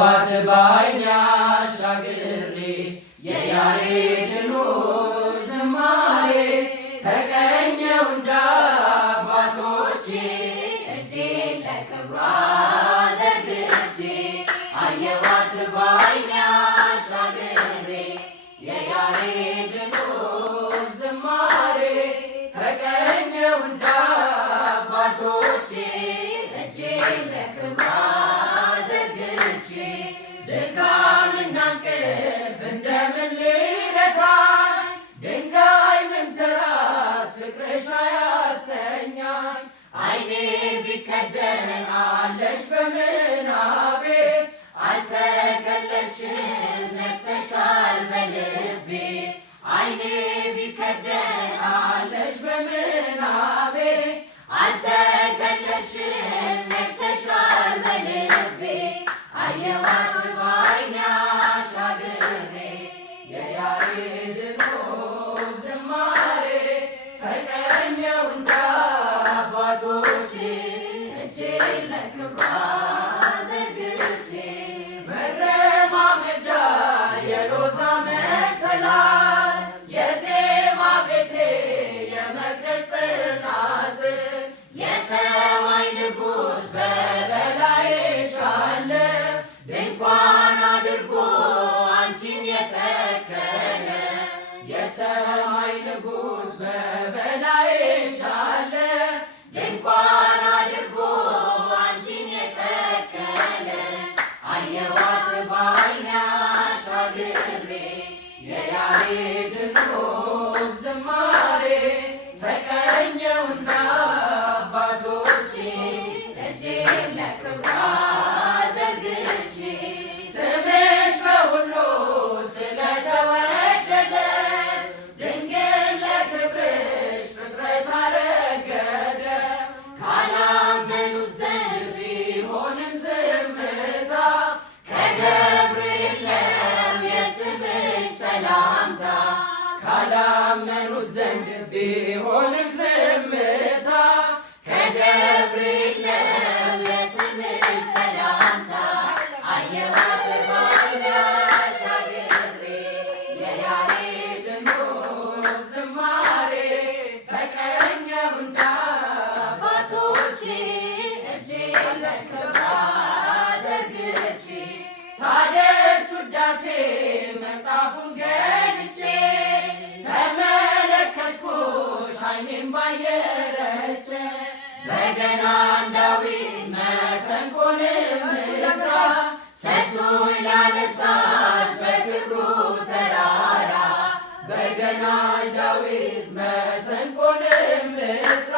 አየኋት ባይኔ አሻግሬ የያሬድን ዝማሬ ተቀኘው እንደ አባቶቼ እጄን ለክብሯ ዘርግቼ አየኋት ባይኔ አሻግሬ የያሬድን ዝማሬ ተቀኘው እንደ አባቶቼ እጄን ለክብሯ ዘርግቼ ድካምና እንቅልፍ እንደምን ሊረሳኝ ድንጋይ ምንተራስ ፍቅርሽ አያስተኛኝ ዓይኔ ቢከደን አለሽ በምናቤ አልተከለልሽም ነግሰሻል በልቤ ዓይኔ ቢከደን አለሽ በምናቤ አልተከለልሽም ነግሰሻል በልቤ አየኋት ባይኔ አሻግሬ የያሬድን ዝማሬ ተቀኘው እንደ አባቶቼ እጄን ለክብሯ ዘርግቼ መረማመጃ የሎዛ መሰላል የዜማ ቤቴ የመቅደስ ጽናጽል የሰማይ ንጉሥ በበላይሽ አለ ድንኳን አድርጎ አንቺን የተከለ የሰማይ ንጉሥ በበላይሽ አለ ድንኳን አድርጎ አንቺን የተከለ አየኋት ባይኔ አሻግሬ የያሬድን ዝማሬ ተቀኘው እንደ አባቶቼ እጄን ለክብሯ ዘርግቼ ስምሽ በሁሉ ስለተወደደ ድንግል ለክብርሽ ፍጥረት አረገደ ካላመኑት ዘንድ ቢሆንም ዝምታ ከገብርኤል ነው የስምሽ ሰላምታ ካላመኑት ዘንድ ቢሆንም ዝምታ ከገብርኤል ነው የስምሽ ሰላምታ አየኋት ባይኔ አሻግሬ የያሬድን ዝማሬ ተቀኘው እንደ አባቶቼ እጄን ለክብሯ ዘርግቼ ሳደርስ ውዳሴ መጽሐፉን ገልጬ ተመለከትኩሽ ዓይኔን ባየረጨ በገናን ዳዊት መሰንቆንም ዕዝራ ሰጥቶኝ ላነሳሽ በክብሩ ተራራ በገናን ዳዊት መሰንቆንም ዕዝራ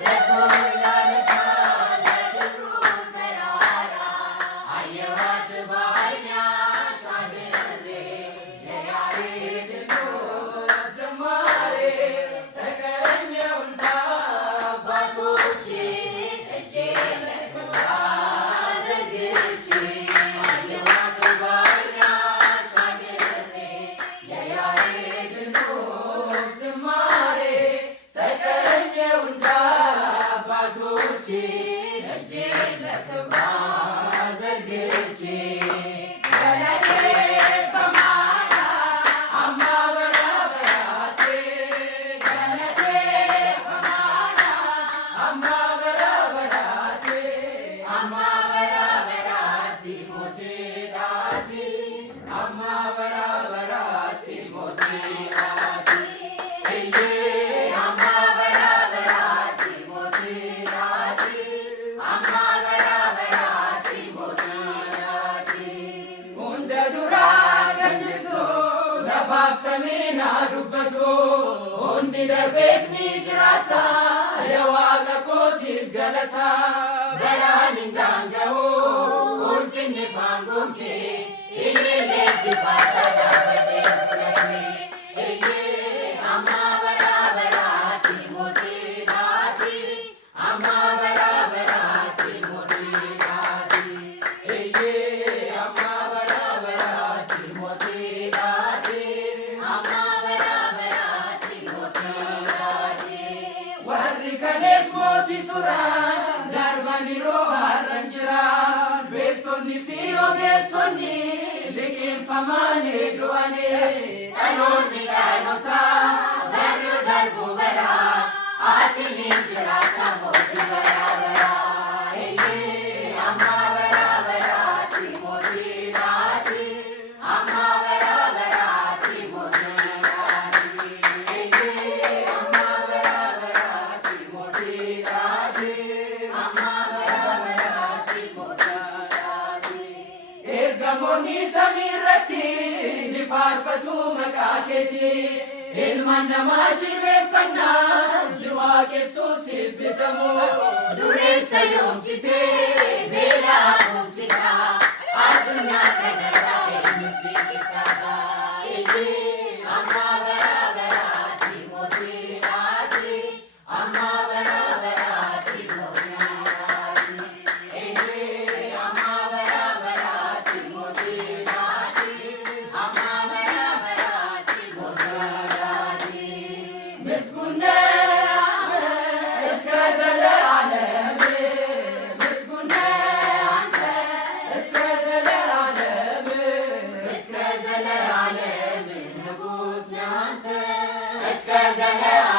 ሰጥቶኝ ላነሳሽ በክብሩ ተራራ አየኋት ባይኔ አሻግሬ የያሬድን ዝማሬ ተቀኘው እንደ አባቶቼ እጄን ለክብሯ ዘርግቼ አየኋት ባይኔ አሻግሬ የያሬድን ዝማሬ ተቀኘው እንደ አባቶቼ እጄን ለክብሯ ዘርግቼ ገለቴ በማላ አማ በረበራቴ ገለቴ በማላ አማ በረበራቴ አማ በረበራቲ ሞቴ ዳቲ አማ በረበራቲ ሞቴ ዳቲ እዬ አማ በረበራቲ ሞቴ ዳቲ አማ በረበራቲ ሞቴ ዳቲ ሁንደ ዱራ ገኝቶ ለፋፍ ሰሜና ዱበቶ ሁንዲ ደርቤስኒ ጅራታ የዋቀ ኮሲፍ ገለታ በራን እንዳንገው ኡልፍኒ ፋንጎንኬ ኢሌሌ ሲፋሰዳ በቤፍለሜ እዬ አማ በራበራቲ ሞቴ ዳቲ አማ በራበራቲ ሞቴ ዳቲ እዬ አማ በራበራቲ ሞቴ ዳቲ አማ በራበራቲ ሞቴ ዳቲ ወሪ ከኔስ ሞቲ ቱራ ዳርባኒሮ አረንጅራ ቤክቶኒ ፊ ogeessonni liqinfamanii du'anii dhaloonni dhaloota barruu darbuu bara ati ni jiraata mootii bara bara amma bara baraati mootii naati amma bara baraati mootii naati amma bara baraati mootii naati amma bara baraati mootii naati ergamoonni samiirratti ni faarfatu maqaa keetii ilmaan namaa jilbeeffannaa si waaqessuusiif bitamu dureessa yoomsitee beelaa kuusitaa addunyaa kanarraa eenyu si qixxaata amma bara baraati mootii naati amma bara baraati mootii naati amma bara baraati mootii naati amma bara baraati mootii naati ምስጉን ነህ እስከ ዘለዓለም ምስጉን ነህ አንተ እስከ ዘለዓለም እስከ ዘለዓለም ንጉሥ ነህ አንተ እስከ ዘለዓለም